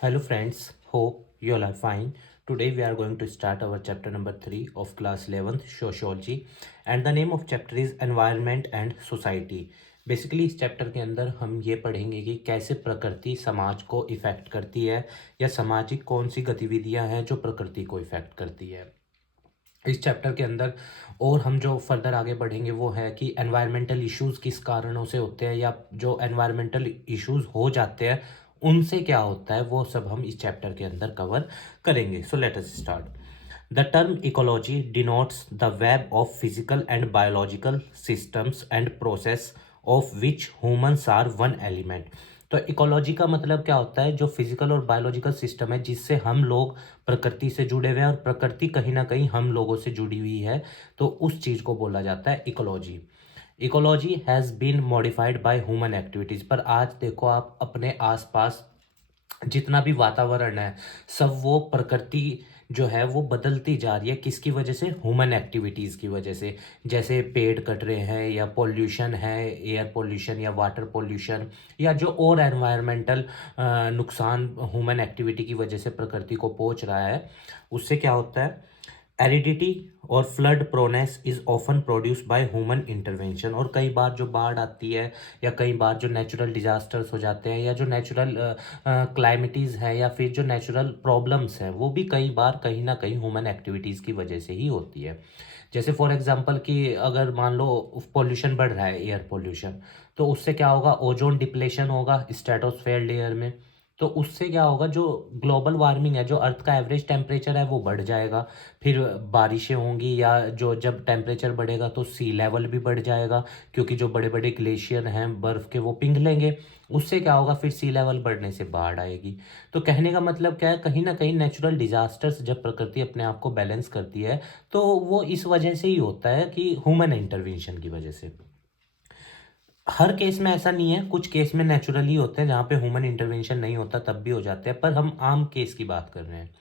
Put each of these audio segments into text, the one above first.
Hello friends, hope you all are fine. Today we are going to start our chapter number 3 of class 11th Sociology, and the name of chapter is Environment and Society. Basically इस chapter के अंदर हम ये पढ़ेंगे कि कैसे प्रकृति समाज को इफ़ेक्ट करती है या सामाजिक कौन सी गतिविधियां हैं जो प्रकृति को इफ़ेक्ट करती है। इस चैप्टर के अंदर और हम जो फर्दर आगे बढ़ेंगे वो है कि एनवायरमेंटल इश्यूज़ किस कारणों से होते हैं या जो एनवायरमेंटल इश्यूज़ हो जाते हैं उनसे क्या होता है, वो सब हम इस चैप्टर के अंदर कवर करेंगे। So let us start. The term ecology denotes the web of physical and biological systems and process of which humans are one element. तो इकोलॉजी का मतलब क्या होता है, जो फिजिकल और बायोलॉजिकल सिस्टम है जिससे हम लोग प्रकृति से जुड़े हुए हैं और प्रकृति कहीं ना कहीं हम लोगों से जुड़ी हुई है, तो उस चीज़ को बोला जाता है ecology. Ecology has been modified by human activities. पर आज देखो आप अपने आसपास जितना भी वातावरण है सब वो प्रकृति जो है वो बदलती जा रही है। किसकी वजह से? ह्यूमन एक्टिविटीज़ की वजह से। जैसे पेड़ कट रहे हैं या पॉल्यूशन है, एयर पॉल्यूशन या वाटर पॉल्यूशन या जो और एनवायरमेंटल नुकसान ह्यूमन एक्टिविटी की वजह से प्रकृति को पहुंच रहा है, उससे क्या होता है, एरिडिटी और flood proneness is often produce by human intervention. और कई बार जो बाढ़ आती है या कई बार जो नेचुरल डिजास्टर्स हो जाते हैं या जो नेचुरल क्लाइमिटीज़ है या फिर जो नेचुरल प्रॉब्लम्स हैं वो भी कई बार कहीं ना कहीं ह्यूमन एक्टिविटीज़ की वजह से ही होती है। जैसे फॉर एग्जांपल कि अगर मान लो पॉल्यूशन बढ़ रहा है, एयर पॉल्यूशन, तो उससे क्या होगा, ओजोन डिप्लेशन होगा स्ट्रेटोस्फेयर लेयर में। तो उससे क्या होगा, जो ग्लोबल वार्मिंग है, जो अर्थ का एवरेज टेम्परेचर है वो बढ़ जाएगा। फिर बारिशें होंगी या जो जब टेम्परेचर बढ़ेगा तो सी लेवल भी बढ़ जाएगा, क्योंकि जो बड़े बड़े ग्लेशियर हैं बर्फ़ के वो पिघलेंगे। उससे क्या होगा, फिर सी लेवल बढ़ने से बाढ़ आएगी। तो कहने का मतलब क्या है, कहीं ना कहीं नेचुरल डिजास्टर्स जब प्रकृति अपने आप को बैलेंस करती है तो वो इस वजह से ही होता है कि ह्यूमन इंटरवेंशन की वजह से। हर केस में ऐसा नहीं है, कुछ केस में नेचुरली होते हैं जहाँ पे ह्यूमन इंटरवेंशन नहीं होता तब भी हो जाते हैं, पर हम आम केस की बात कर रहे हैं।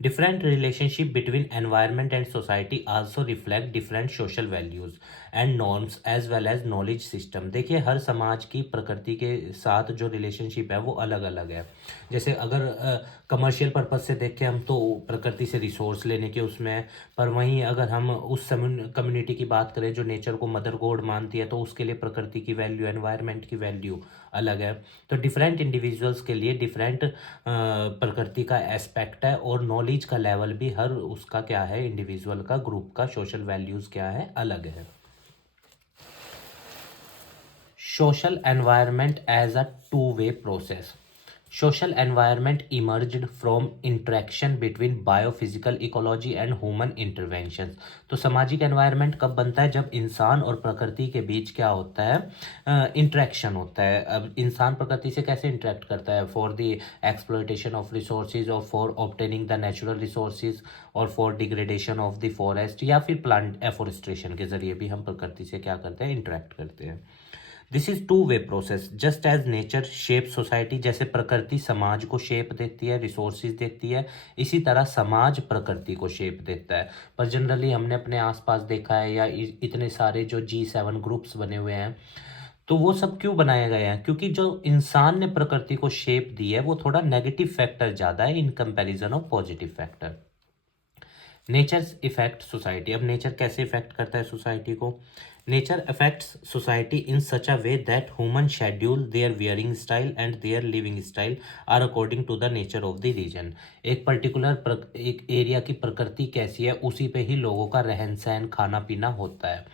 Different relationship between environment and society also reflect different social values and norms as well as knowledge system। देखिए हर समाज की प्रकृति के साथ जो रिलेशनशिप है वो अलग अलग है। जैसे अगर कमर्शियल पर्पज से देखें हम तो प्रकृति से रिसोर्स लेने के उसमें है, पर वहीं अगर हम उस कम्युनिटी की बात करें जो नेचर को मदर गॉड मानती है तो उसके लिए प्रकृति की वैल्यू, एनवायरनमेंट की वैल्यू अलग है। तो डिफरेंट इंडिविजुअल्स के लिए डिफरेंट प्रकृति का एस्पेक्ट है और नॉलेज का लेवल भी हर उसका क्या है, इंडिविजुअल का, ग्रुप का, सोशल वैल्यूज़ क्या है, अलग है। Social environment as a two-way process. Social environment emerged from interaction between biophysical ecology and human interventions। तो सामाजिक एनवायरनमेंट कब बनता है? जब इंसान और प्रकृति के बीच क्या होता है, इंटरेक्शन होता है। अब इंसान प्रकृति से कैसे इंटरेक्ट करता है? For the exploitation of resources और for obtaining the natural resources और for degradation of the forest या फिर प्लांट एफोरेस्ट्रेशन के जरिए भी हम प्रकृति से क्या करते हैं, इंटरेक्ट करते हैं। This is two way process just as nature shape society. जैसे प्रकृति समाज को शेप देती है, रिसोर्सेज देती है, इसी तरह समाज प्रकृति को शेप देता है। पर जनरली हमने अपने आसपास देखा है या इतने सारे जो G7 ग्रुप्स बने हुए हैं, तो वो सब क्यों बनाए गए हैं? क्योंकि जो इंसान ने प्रकृति को शेप दी है वो थोड़ा नेगेटिव फैक्टर ज़्यादा है in comparison of positive factor. Nature's effect society. अब नेचर कैसे इफेक्ट करता है सोसाइटी को? Nature affects society in such a way that human schedule their wearing style and their living style are according to the nature of the region. एक particular एक area की प्रकृति कैसी है उसी पे ही लोगों का रहन सहन, खाना पीना होता है।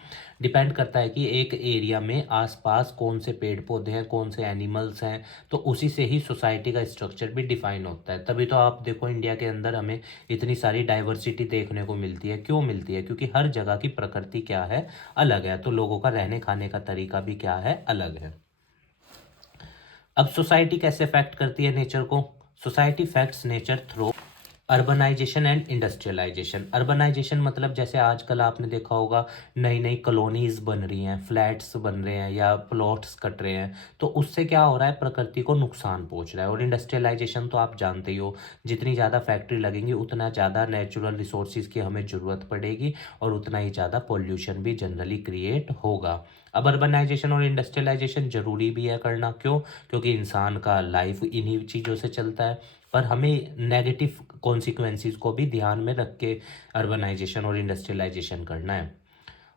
डिपेंड करता है कि एक एरिया में आसपास कौन से पेड़ पौधे हैं, कौन से एनिमल्स हैं, तो उसी से ही सोसाइटी का स्ट्रक्चर भी डिफाइन होता है। तभी तो आप देखो इंडिया के अंदर हमें इतनी सारी डाइवर्सिटी देखने को मिलती है। क्यों मिलती है? क्योंकि हर जगह की प्रकृति क्या है, अलग है, तो लोगों का रहने खाने का तरीका भी क्या है, अलग है। अब सोसाइटी कैसे अफेक्ट करती है नेचर को? Society facts nature through urbanisation and industrialisation. Urbanisation मतलब जैसे आजकल आपने देखा होगा नई नई कॉलोनीज बन रही हैं, फ्लैट्स बन रहे हैं या प्लॉट्स कट रहे हैं, तो उससे क्या हो रहा है, प्रकृति को नुकसान पहुंच रहा है। और इंडस्ट्रियलाइजेशन तो आप जानते ही हो, जितनी ज़्यादा फैक्ट्री लगेंगी उतना ज़्यादा नेचुरल रिसोर्सेज की हमें ज़रूरत पड़ेगी और उतना ही ज़्यादा पॉल्यूशन भी जनरली क्रिएट होगा। अब अर्बनाइजेशन और इंडस्ट्रियलाइजेशन जरूरी भी है करना। क्यों? क्योंकि इंसान का लाइफ इन्हीं चीज़ों से चलता है। पर हमें नेगेटिव कॉन्सिक्वेंसेस को भी ध्यान में रख के अर्बनाइजेशन और इंडस्ट्रियलाइजेशन करना है।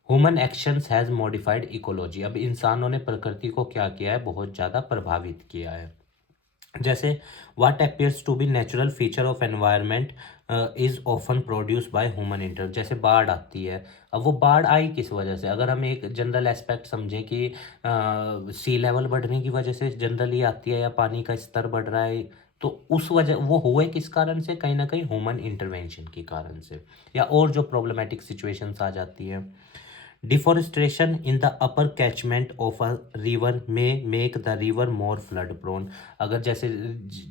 Human actions has modified ecology. अब इंसानों ने प्रकृति को क्या किया है, बहुत ज़्यादा प्रभावित किया है। जैसे what appears to be natural feature of environment is often produce by human inter. जैसे बाढ़ आती है, अब वो बाढ़ आई किस वजह से, अगर हम एक जनरल एस्पेक्ट समझें कि सी लेवल बढ़ने की वजह से जनरली आती है या पानी का स्तर बढ़ रहा है, तो उस वजह वो हुए किस कारण से, कहीं ना कहीं ह्यूमन इंटरवेंशन के कारण से, या और जो प्रॉब्लमेटिक सिचुएशंस आ जाती हैं। Deforestation in the upper catchment of a river में make the river more flood prone. अगर जैसे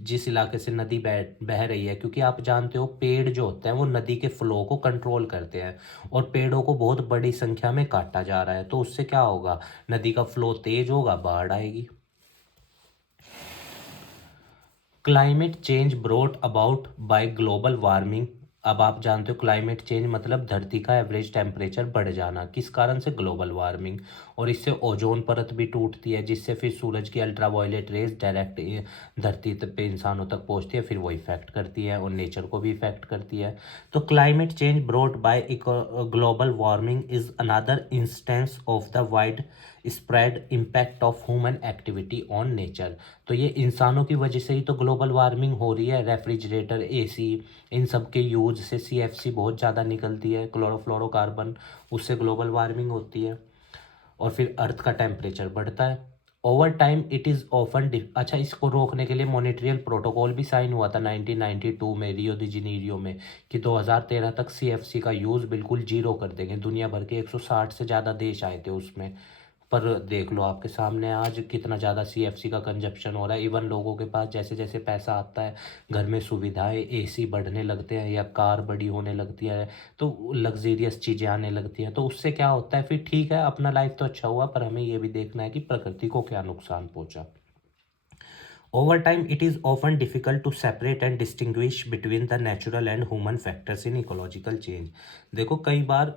जिस इलाके से नदी बह रही है, क्योंकि आप जानते हो पेड़ जो होते हैं वो नदी के फ्लो को कंट्रोल करते हैं, और पेड़ों को बहुत बड़ी संख्या में काटा जा रहा है, तो उससे क्या होगा, नदी का फ्लो तेज होगा, बाढ़ आएगी। Climate change brought about by global warming. अब आप जानते हो क्लाइमेट चेंज मतलब धरती का एवरेज टेम्परेचर बढ़ जाना, किस कारण से, ग्लोबल वार्मिंग। और इससे ओजोन परत भी टूटती है, जिससे फिर सूरज की अल्ट्रावायलेट रेज डायरेक्ट धरती पे इंसानों तक पहुंचती है, फिर वो इफेक्ट करती है और नेचर को भी इफेक्ट करती है। तो climate change brought by global warming is another instance of the wide spread impact of human activity on nature. तो ये इंसानों की वजह से ही तो ग्लोबल वार्मिंग हो रही है। रेफ्रिजरेटर, एसी, इन सब के यूज से सीएफसी बहुत ज़्यादा निकलती है, क्लोरोफ्लोरोकार्बन, उससे ग्लोबल वार्मिंग होती है, और फिर अर्थ का टेम्परेचर बढ़ता है। Over time it is often अच्छा, इसको रोकने के लिए मॉनिट्रियल प्रोटोकॉल भी साइन हुआ था 1992 में रियो दी जनीरियो में, कि 2013 तक सीएफसी का यूज़ बिल्कुल जीरो कर देंगे। दुनिया भर के 160 से ज़्यादा देश आए थे उसमें, पर देख लो आपके सामने आज कितना ज़्यादा सीएफसी का कंजप्शन हो रहा है। इवन लोगों के पास जैसे जैसे पैसा आता है, घर में सुविधाएं, एसी बढ़ने लगते हैं या कार बड़ी होने लगती है, तो लग्जेरियस चीज़ें आने लगती हैं, तो उससे क्या होता है, फिर ठीक है अपना लाइफ तो अच्छा हुआ, पर हमें ये भी देखना है कि प्रकृति को क्या नुकसान पहुंचा। Over time it is often difficult to separate and distinguish between the natural and human factors in ecological change. देखो कई बार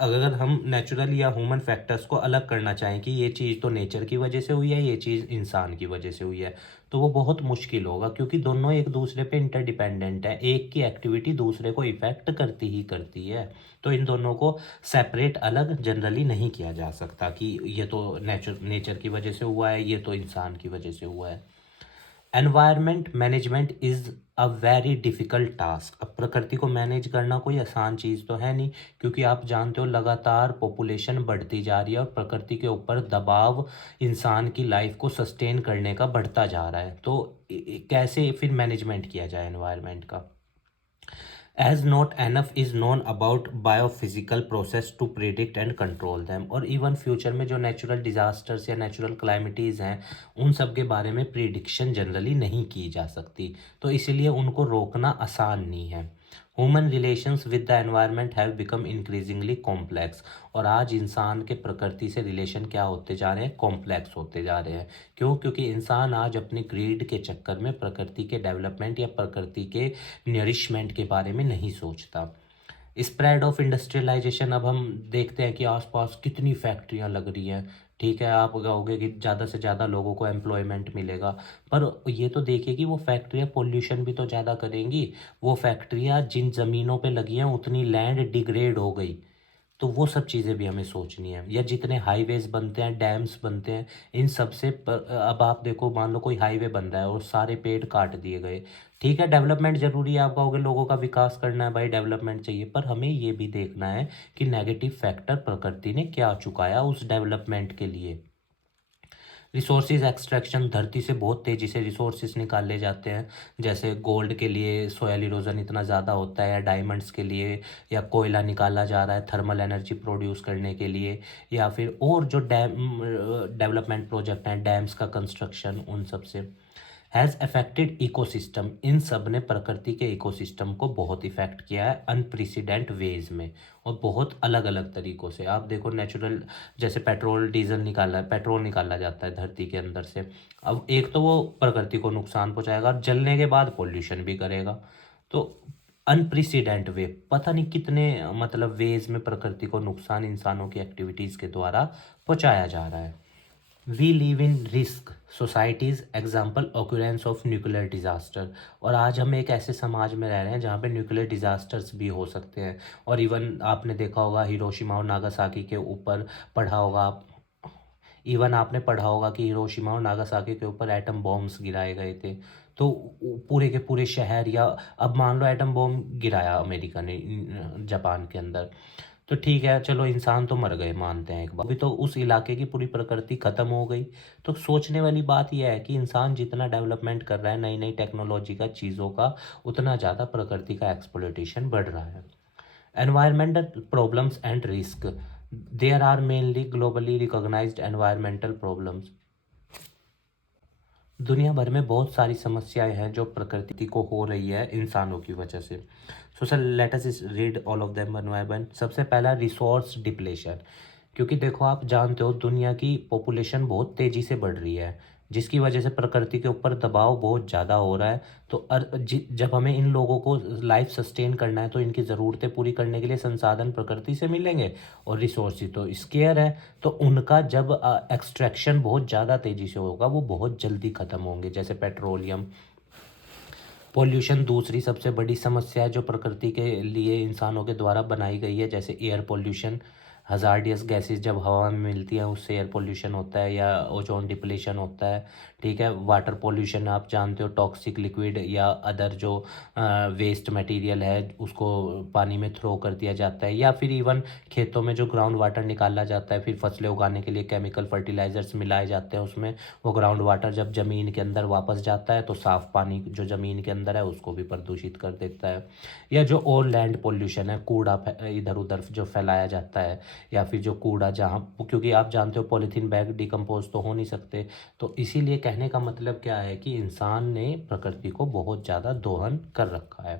अगर हम नेचुरल या ह्यूमन फैक्टर्स को अलग करना चाहें कि ये चीज़ तो नेचर की वजह से हुई है, ये चीज़ इंसान की वजह से हुई है, तो वो बहुत मुश्किल होगा, क्योंकि दोनों एक दूसरे पे इंटरडिपेंडेंट है, एक की एक्टिविटी दूसरे को इफेक्ट करती ही करती है। तो इन दोनों को सेपरेट अलग जनरली नहीं किया जा सकता कि ये तो नेचर की वजह से हुआ है, ये तो इंसान की वजह से हुआ है। Environment management is a very difficult task. अब प्रकृति को मैनेज करना कोई आसान चीज़ तो है नहीं, क्योंकि आप जानते हो लगातार पॉपुलेशन बढ़ती जा रही है और प्रकृति के ऊपर दबाव इंसान की लाइफ को सस्टेन करने का बढ़ता जा रहा है। तो कैसे फिर मैनेजमेंट किया जाए एनवायरनमेंट का। As not enough is known about biophysical process to predict and control them. और इवन फ्यूचर में जो नेचुरल डिजास्टर्स या नेचुरल क्लाइमिटीज़ हैं, उन सब के बारे में प्रिडिक्शन जनरली नहीं की जा सकती, तो इसीलिए उनको रोकना आसान नहीं है। Human relations with the environment have become increasingly complex. और आज इंसान के प्रकृति से रिलेशन क्या होते जा रहे हैं, कॉम्प्लेक्स होते जा रहे हैं। क्यों, क्योंकि इंसान आज अपनी ग्रीड के चक्कर में प्रकृति के डेवलपमेंट या प्रकृति के नरिशमेंट के बारे में नहीं सोचता। स्प्रेड ऑफ इंडस्ट्रियलाइजेशन, अब हम देखते हैं कि आसपास कितनी फैक्ट्रियां लग रही हैं। ठीक है, आप कहोगे कि ज़्यादा से ज़्यादा लोगों को एम्प्लॉयमेंट मिलेगा, पर ये तो देखिए कि वो फैक्ट्रियां पोल्यूशन भी तो ज़्यादा करेंगी। वो फैक्ट्रियां जिन ज़मीनों पे लगी हैं उतनी लैंड डिग्रेड हो गई, तो वो सब चीज़ें भी हमें सोचनी है। या जितने हाईवेज बनते हैं, डैम्स बनते हैं, इन सब से अब आप देखो, मान लो कोई हाईवे बन रहा है और सारे पेड़ काट दिए गए। ठीक है, डेवलपमेंट ज़रूरी है, आप कहोगे लोगों का विकास करना है, भाई डेवलपमेंट चाहिए, पर हमें ये भी देखना है कि नेगेटिव फैक्टर प्रकृति ने क्या चुकाया उस डेवलपमेंट के लिए। रिसोर्सेज एक्सट्रैक्शन, धरती से बहुत तेज़ी से रिसोर्सेज निकाले जाते हैं, जैसे गोल्ड के लिए सॉयल इरोजन इतना ज़्यादा होता है, या डायमंड्स के लिए, या कोयला निकाला जा रहा है थर्मल एनर्जी प्रोड्यूस करने के लिए, या फिर और जो डेवलपमेंट प्रोजेक्ट हैं, डैम्स का कंस्ट्रक्शन, उन सब से हैज़ अफेक्टेड इकोसिस्टम। इन सब ने प्रकृति के इकोसिस्टम को बहुत इफेक्ट किया है अनप्रेसिडेंट वेज में, और बहुत अलग अलग तरीक़ों से। आप देखो नेचुरल, जैसे पेट्रोल निकाला जाता है धरती के अंदर से। अब एक तो वो प्रकृति को नुकसान पहुंचाएगा, और जलने के बाद पोल्यूशन भी करेगा। तो अनप्रेसिडेंट वे, पता नहीं कितने मतलब वेज में प्रकृति को नुकसान इंसानों की एक्टिविटीज़ के द्वारा पहुंचाया जा रहा है। We live in risk societies example occurrence of nuclear disaster. और आज हम एक ऐसे समाज में रह रहे हैं जहाँ पे न्यूक्लियर डिज़ास्टर्स भी हो सकते हैं। और इवन आपने देखा होगा हिरोशिमा और नागासाकी के ऊपर पढ़ा होगा आप, इवन आपने पढ़ा होगा कि हिरोशिमा और नागासाकी के ऊपर एटम बॉम्ब्स गिराए गए थे। तो पूरे के पूरे शहर, या अब मान लो एटम बॉम्ब गिराया अमेरिका ने जापान के अंदर, तो ठीक है चलो इंसान तो मर गए मानते हैं एक बार, अभी तो उस इलाके की पूरी प्रकृति खत्म हो गई। तो सोचने वाली बात यह है कि इंसान जितना डेवलपमेंट कर रहा है नई नई टेक्नोलॉजी का, चीज़ों का, उतना ज़्यादा प्रकृति का एक्सप्लॉइटेशन बढ़ रहा है। Environmental problems and risk, there are mainly globally recognised environmental problems. दुनिया भर में बहुत सारी समस्याएं हैं जो प्रकृति को हो रही है इंसानों की वजह से। So sir let us read all of them one by one. सबसे पहला रिसोर्स डिप्लेशन। क्योंकि देखो आप जानते हो दुनिया की पॉपुलेशन बहुत तेज़ी से बढ़ रही है, जिसकी वजह से प्रकृति के ऊपर दबाव बहुत ज़्यादा हो रहा है। तो जब हमें इन लोगों को लाइफ सस्टेन करना है तो इनकी ज़रूरतें पूरी करने के लिए संसाधन प्रकृति से मिलेंगे, और रिसोर्स तो स्केयर है। तो उनका जब एक्सट्रैक्शन बहुत ज़्यादा तेज़ी से होगा वो बहुत जल्दी ख़त्म होंगे, जैसे पेट्रोलियम। पॉल्यूशन दूसरी सबसे बड़ी समस्या है जो प्रकृति के लिए इंसानों के द्वारा बनाई गई है, जैसे एयर पॉल्यूशन। हजार्डियस गैसेस जब हवा में मिलती हैं उससे एयर पॉल्यूशन होता है या ओजोन डिप्लेशन होता है। ठीक है, वाटर पॉल्यूशन आप जानते हो, टॉक्सिक लिक्विड या अदर जो वेस्ट मटेरियल है उसको पानी में थ्रो कर दिया जाता है, या फिर इवन खेतों में जो ग्राउंड वाटर निकाला जाता है फिर फसलें उगाने के लिए केमिकल फर्टिलाइजर्स मिलाए जाते हैं उसमें, वो ग्राउंड वाटर जब ज़मीन के अंदर वापस जाता है तो साफ़ पानी जो ज़मीन के अंदर है उसको भी प्रदूषित कर देता है। या जो और लैंड पोल्यूशन है, कूड़ा इधर उधर जो फैलाया जाता है, या फिर जो कूड़ा जहाँ, क्योंकि आप जानते हो पॉलीथीन बैग डिकम्पोज तो हो नहीं सकते। तो इसीलिए कहने का मतलब क्या है कि इंसान ने प्रकृति को बहुत ज़्यादा दोहन कर रखा है।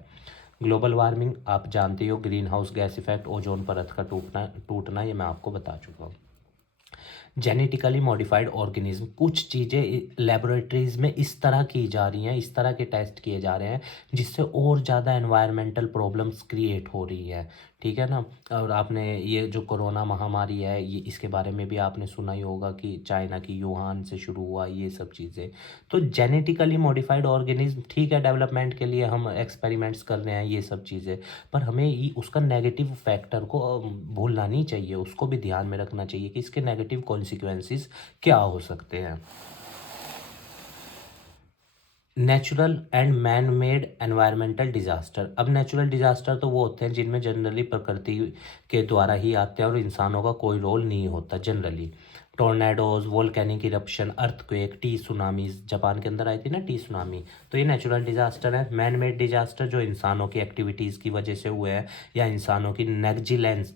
ग्लोबल वार्मिंग आप जानते हो, green house gas effect, ozone परत का टूटना टूटना ये मैं आपको बता चुका हूँ। जेनेटिकली मॉडिफाइड ऑर्गेनिज्म, कुछ चीज़ें लेबोरेटरीज में इस तरह की जा रही हैं, इस तरह के टेस्ट किए जा रहे हैं जिससे और ज़्यादा एनवायरमेंटल प्रॉब्लम्स क्रिएट हो रही है। ठीक है ना। और आपने ये जो कोरोना महामारी है ये इसके बारे में भी आपने सुना ही होगा कि चाइना की यूहान से शुरू हुआ ये सब चीज़ें। तो जेनेटिकली मॉडिफाइड ऑर्गेनिज्म ठीक है, डेवलपमेंट के लिए हम एक्सपेरिमेंट्स कर रहे हैं ये सब चीज़ें, पर हमें ये उसका नेगेटिव फैक्टर को भूलना नहीं चाहिए, उसको भी ध्यान में रखना चाहिए कि इसके नेगेटिव कॉन्सिक्वेंसेस क्या हो सकते हैं। Natural and man made environmental disaster. अब नेचुरल डिजास्टर तो वो होते हैं जिनमें जनरली प्रकृति के द्वारा ही आते हैं और इंसानों का कोई रोल नहीं होता generally. Tornadoes, volcanic eruption, earthquake, T tsunamis, Japan के अंदर आई थी ना टी सुनामी, तो ये नेचुरल डिजास्टर है। मैन मेड डिजास्टर जो इंसानों की एक्टिविटीज़ की वजह से हुए हैं या इंसानों की नेग्लिजेंस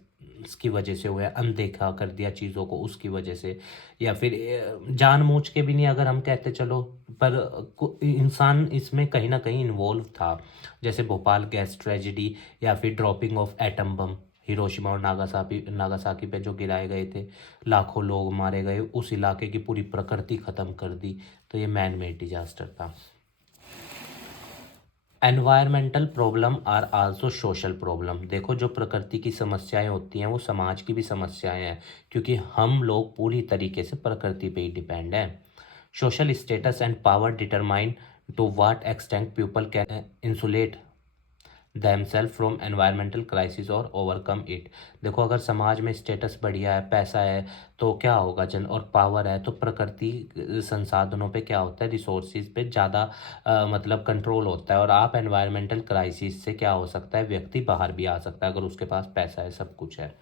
की वजह से हुए हैं, अनदेखा कर दिया चीज़ों को उसकी वजह से, या फिर जानबूझ के भी नहीं अगर हम कहते चलो, पर इंसान इसमें कहीं ना कहीं इन्वॉल्व था। जैसे भोपाल गैस ट्रेजिडी, या फिर dropping of atom bomb Hiroshima और नागासाकी नागासाकी पे जो गिराए गए थे, लाखों लोग मारे गए, उस इलाके की पूरी प्रकृति ख़त्म कर दी। तो ये मैन मेड डिजास्टर था। Environmental problem are also social problem. देखो जो प्रकृति की समस्याएं होती हैं वो समाज की भी समस्याएं हैं, क्योंकि हम लोग पूरी तरीके से प्रकृति पे ही डिपेंड हैं। Social status and power determine to what extent people can insulate themself from environmental crisis और ओवरकम इट। देखो अगर समाज में स्टेटस बढ़िया है, पैसा है, तो क्या होगा जन, और पावर है तो प्रकृति संसाधनों पे क्या होता है, रिसोर्सिस पे ज़्यादा मतलब कंट्रोल होता है। और आप एनवायरमेंटल क्राइसिस से क्या हो सकता है, व्यक्ति बाहर भी आ सकता है अगर उसके पास पैसा है, सब कुछ है।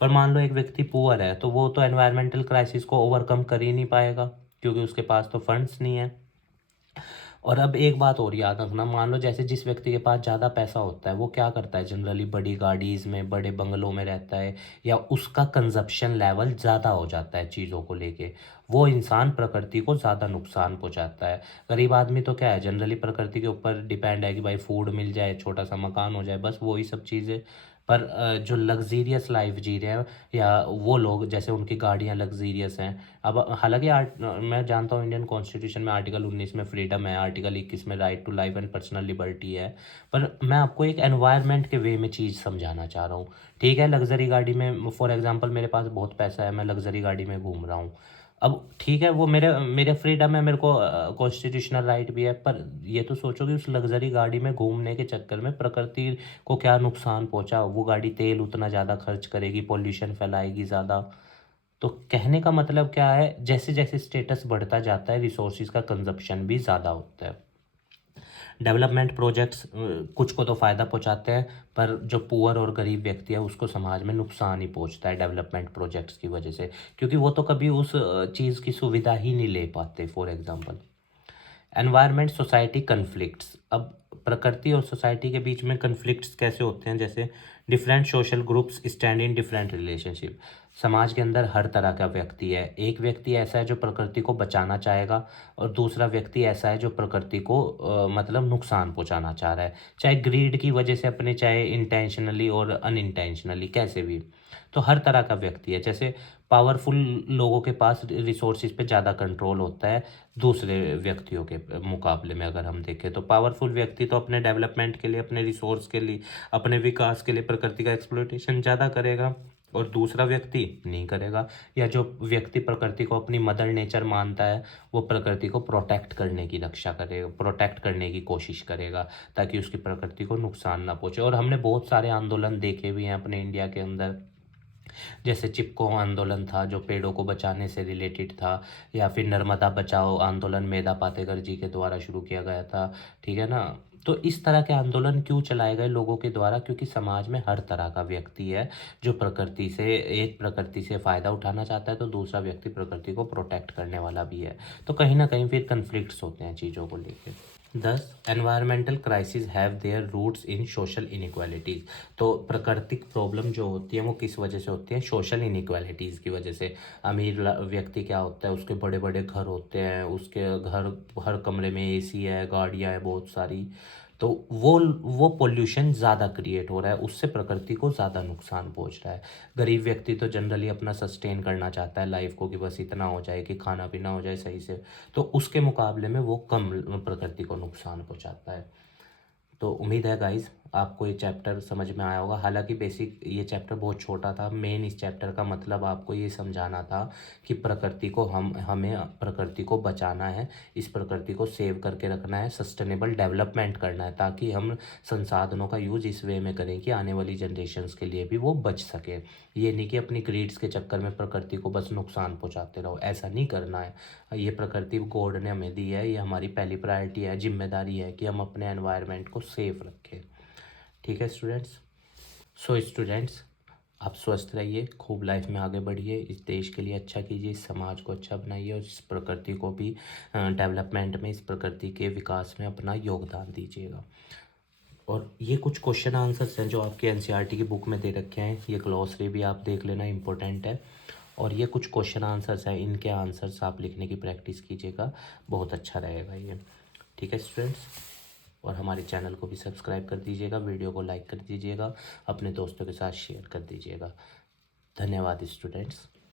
पर मान लो एक व्यक्ति पुअर है तो वो तो एनवायरमेंटल क्राइसिस को ओवरकम कर ही नहीं पाएगा, क्योंकि उसके पास तो फंड्स नहीं है। और अब एक बात और याद रखना, मान लो जैसे जिस व्यक्ति के पास ज़्यादा पैसा होता है वो क्या करता है, जनरली बड़ी गाड़ीज़ में, बड़े बंगलों में रहता है, या उसका कंजप्शन लेवल ज़्यादा हो जाता है चीज़ों को लेके, वो इंसान प्रकृति को ज़्यादा नुकसान पहुंचाता है। गरीब आदमी तो क्या है, जनरली प्रकृति के ऊपर डिपेंड है कि भाई फूड मिल जाए, छोटा सा मकान हो जाए, बस वही सब चीज़ें। पर जो लग्जीरियस लाइफ जी रहे हैं, या वो लोग जैसे उनकी गाड़ियाँ लग्जीरियस हैं। अब हालांकि मैं जानता हूँ इंडियन कॉन्स्टिट्यूशन में आर्टिकल 19 में फ्रीडम है, आर्टिकल 21 में right to life and personal liberty है, पर मैं आपको एक एनवायरनमेंट के वे में चीज़ समझाना चाह रहा हूँ। ठीक है, लग्जरी गाड़ी में फॉर एग्जांपल मेरे पास बहुत पैसा है, मैं लग्जरी गाड़ी में घूम रहा हूँ, अब ठीक है, वो मेरे फ्रीडम है, मेरे को कॉन्स्टिट्यूशनल राइट भी है, पर ये तो सोचो कि उस लग्जरी गाड़ी में घूमने के चक्कर में प्रकृति को क्या नुकसान पहुंचा। वो गाड़ी तेल उतना ज़्यादा खर्च करेगी, पॉल्यूशन फैलाएगी ज़्यादा। तो कहने का मतलब क्या है, जैसे जैसे स्टेटस बढ़ता जाता है रिसोर्सेज का कंजप्शन भी ज़्यादा होता है। डेवलपमेंट प्रोजेक्ट्स कुछ को तो फ़ायदा पहुंचाते हैं, पर जो पुअर और गरीब व्यक्ति है उसको समाज में नुकसान ही पहुंचता है डेवलपमेंट प्रोजेक्ट्स की वजह से, क्योंकि वो तो कभी उस चीज़ की सुविधा ही नहीं ले पाते। For example, environment society conflicts. अब प्रकृति और सोसाइटी के बीच में कन्फ्लिक्ट्स कैसे होते हैं, जैसे different social groups stand in different relationship. समाज के अंदर हर तरह का व्यक्ति है। एक व्यक्ति ऐसा है जो प्रकृति को बचाना चाहेगा, और दूसरा व्यक्ति ऐसा है जो प्रकृति को मतलब नुकसान पहुंचाना चाह रहा है, चाहे ग्रीड की वजह से अपने, चाहे इंटेंशनली और अनइंटेंशनली, कैसे भी। तो हर तरह का व्यक्ति है। जैसे पावरफुल लोगों के पास रिसोर्सेज पे ज़्यादा कंट्रोल होता है दूसरे व्यक्तियों के मुकाबले में। अगर हम देखें तो पावरफुल व्यक्ति तो अपने डेवलपमेंट के लिए, अपने रिसोर्स के लिए, अपने विकास के लिए प्रकृति का एक्सप्लॉइटेशन ज़्यादा करेगा, और दूसरा व्यक्ति नहीं करेगा। या जो व्यक्ति प्रकृति को अपनी मदर नेचर मानता है, वो प्रकृति को प्रोटेक्ट करने की रक्षा करेगा, प्रोटेक्ट करने की कोशिश करेगा, ताकि उसकी प्रकृति को नुकसान ना पहुंचे। और हमने बहुत सारे आंदोलन देखे भी हैं अपने इंडिया के अंदर, जैसे चिपको आंदोलन था जो पेड़ों को बचाने से रिलेटेड था, या फिर नर्मदा बचाओ आंदोलन मेधा पातेकर जी के द्वारा शुरू किया गया था। ठीक है ना। तो इस तरह के आंदोलन क्यों चलाए गए लोगों के द्वारा, क्योंकि समाज में हर तरह का व्यक्ति है जो प्रकृति से, एक प्रकृति से फ़ायदा उठाना चाहता है, तो दूसरा व्यक्ति प्रकृति को प्रोटेक्ट करने वाला भी है। तो कहीं ना कहीं फिर कन्फ्लिक्ट्स होते हैं चीज़ों को लेकर। दस, environmental crisis have their roots in social inequalities. तो प्राकृतिक प्रॉब्लम जो होती है वो किस वजह से होती है, सोशल इनइक्वालिटीज़ की वजह से। अमीर व्यक्ति क्या होता है, उसके बड़े बड़े घर होते हैं, उसके घर हर कमरे में एसी है, गाड़ियाँ हैं बहुत सारी, तो वो पोल्यूशन ज़्यादा क्रिएट हो रहा है, उससे प्रकृति को ज़्यादा नुकसान पहुंच रहा है। गरीब व्यक्ति तो जनरली अपना सस्टेन करना चाहता है लाइफ को, कि बस इतना हो जाए कि खाना पीना हो जाए सही से, तो उसके मुकाबले में वो कम प्रकृति को नुकसान पहुंचाता है। तो उम्मीद है गाइस आपको ये चैप्टर समझ में आया होगा। हालांकि बेसिक ये चैप्टर बहुत छोटा था, मेन इस चैप्टर का मतलब आपको ये समझाना था कि प्रकृति को हमें प्रकृति को बचाना है, इस प्रकृति को सेव करके रखना है, सस्टेनेबल डेवलपमेंट करना है, ताकि हम संसाधनों का यूज़ इस वे में करें कि आने वाली जनरेशन्स के लिए भी वो बच सके। ये नहीं कि अपनी ग्रीड्स के चक्कर में प्रकृति को बस नुकसान पहुँचाते रहो, ऐसा नहीं करना है। ये प्रकृति गॉड ने हमें दी है, ये हमारी पहली प्रायोरिटी है, जिम्मेदारी है कि हम अपने एनवायरनमेंट को सेफ रखें। ठीक है स्टूडेंट्स। सो स्टूडेंट्स, आप स्वस्थ रहिए, खूब लाइफ में आगे बढ़िए, इस देश के लिए अच्छा कीजिए, इस समाज को अच्छा बनाइए, और इस प्रकृति को भी डेवलपमेंट में, इस प्रकृति के विकास में अपना योगदान दीजिएगा। और ये कुछ क्वेश्चन आंसर्स हैं जो आपके एनसीईआरटी की बुक में दे रखे हैं, ये ग्लॉसरी भी आप देख लेना, इंपॉर्टेंट है। और ये कुछ क्वेश्चन आंसर्स हैं, इनके आंसर्स आप लिखने की प्रैक्टिस कीजिएगा, बहुत अच्छा रहेगा ये। ठीक है स्टूडेंट्स, और हमारे चैनल को भी सब्सक्राइब कर दीजिएगा, वीडियो को लाइक कर दीजिएगा, अपने दोस्तों के साथ शेयर कर दीजिएगा। धन्यवाद स्टूडेंट्स।